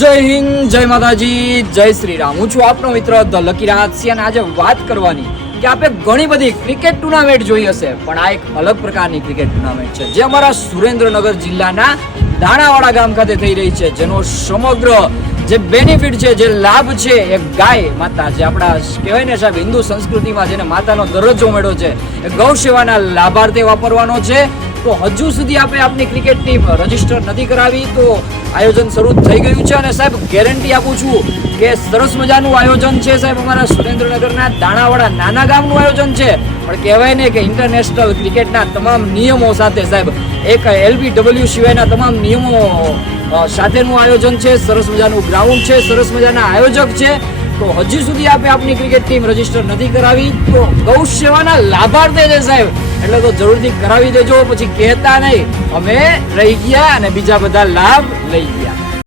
જય હિન્દ, જય માતાજી, જય શ્રી રામ. હું છું આપનો મિત્ર ધ લકી રાહતસિંહ અને આજે વાત કરવાની કે આપણે ઘણી બધી ક્રિકેટ ટુર્નામેન્ટ જોઈ હશે, પણ આ એક અલગ પ્રકારની ક્રિકેટ ટુર્નામેન્ટ છે જે અમારા સુરેન્દ્રનગર જિલ્લાના દાણાવાડા ગામ ખાતે થઈ રહી છે, જેનો સમગ્ર જે બેનિફિટ છે, જે લાભ છે, એ ગાય માતા, જે આપણા કહેવાય ને સાહેબ હિન્દુ સંસ્કૃતિમાં જેને માતાનો દરજ્જો મળ્યો છે, એ ગૌ સેવાના લાભાર્થે વાપરવાનો છે. તો હજુ સુધી આપણે આપની ક્રિકેટ ટીમ રજીસ્ટર નથી કરાવી તો આયોજન શરૂ થઈ ગયું છે અને સાહેબ ગેરંટી આપું છું કે સરસ મજાનું આયોજન છે સાહેબ. અમારા સુરેન્દ્રનગરના દાણાવાડા નાના ગામનું આયોજન છે, પણ કહેવાય ને કે ઇન્ટરનેશનલ ક્રિકેટના તમામ નિયમો સાથે સાહેબ, એક LBW સિવાયના તમામ નિયમો સાથેનું આયોજન છે. સરસ મજાનું ગ્રાઉન્ડ છે, સરસ મજાના આયોજક છે. તો હજી સુધી આપણે આપની ક્રિકેટ ટીમ રજીસ્ટર નથી કરાવી તો ગૌ સેવાના લાભાર્થે છે સાહેબ, એટલે તો જરૂરથી કરાવી દેજો. પછી કહેતા નહીં અમે રહી ગયા અને બીજા બધા લાભ લઈ ગયા.